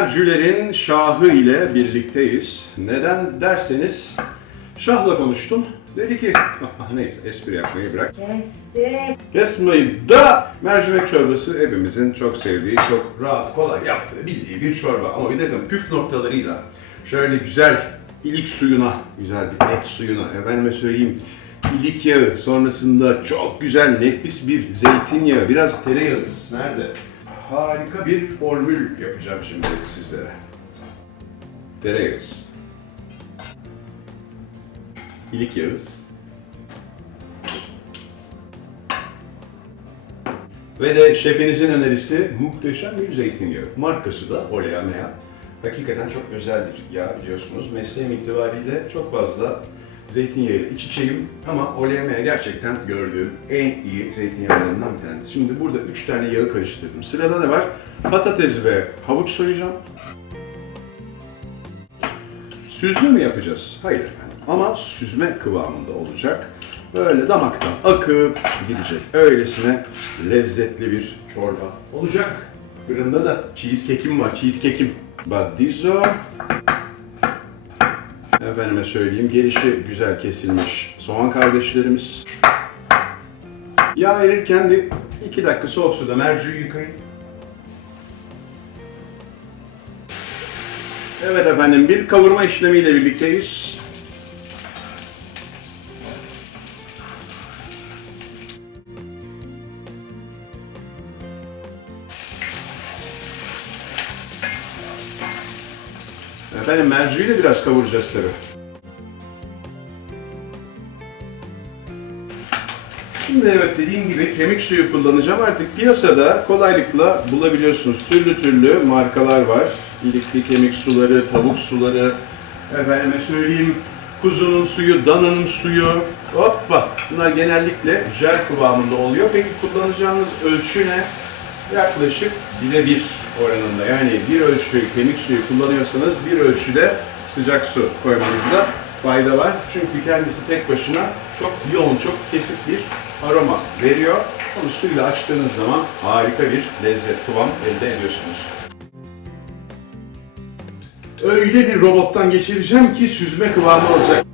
Mercülerin şahı ile birlikteyiz. Neden derseniz şahla konuştum. Dedi ki, neyse espri yapmayı bırak. Kestik. Kesmeyi da mercimek çorbası hepimizin çok sevdiği, çok rahat, kolay yaptığı, bildiği bir çorba. Ama bir takım püf noktalarıyla şöyle güzel ilik suyuna, güzel bir et suyuna, efendime söyleyeyim ilik yağı, sonrasında çok güzel nefis bir zeytinyağı, biraz tereyağı. Nerede? Harika bir formül yapacağım şimdi sizlere. Tereyağı. İlik yağı. Ve de şefinizin önerisi muhteşem bir zeytinyağı. Markası da Olea Mea. Hakikaten çok özel bir yağ biliyorsunuz. Mesleğim itibariyle çok fazla zeytinyağı iç içeyim ama Olea Mea gerçekten gördüğüm en iyi zeytinyağlarından bir tanesi. Şimdi burada 3 tane yağı karıştırdım. Sırada ne var? Patates ve havuç soyacağım. Süzme mi yapacağız? Hayır efendim. Ama süzme kıvamında olacak. Böyle damaktan akıp gidecek. Öylesine lezzetli bir çorba olacak. Fırında da cheesecake'im var. Cheesecake'im. Badizo. Efendime söyleyeyim gelişi güzel kesilmiş soğan kardeşlerimiz. Yağ erirken bir iki dakika soğuk suda merciği yıkayın. Evet efendim bir kavurma işlemiyle birlikteyiz. Efendim merciği de biraz kavuracağız tabii. Şimdi evet dediğim gibi kemik suyu kullanacağım. Artık piyasada kolaylıkla bulabiliyorsunuz. Türlü türlü markalar var. İlikli kemik suları, tavuk suları, efendime söyleyeyim kuzunun suyu, dananın suyu. Hoppa! Bunlar genellikle jel kıvamında oluyor. Peki kullanacağınız ölçü ne? Yaklaşık bire bir oranında. Yani bir ölçü kemik suyu kullanıyorsanız bir ölçüde sıcak su koymanızda fayda var. Çünkü kendisi tek başına çok yoğun, çok kesik bir aroma veriyor. Onu suyla açtığınız zaman harika bir lezzet, kıvam elde ediyorsunuz. Öyle bir robottan geçireceğim ki süzme kıvamı olacak.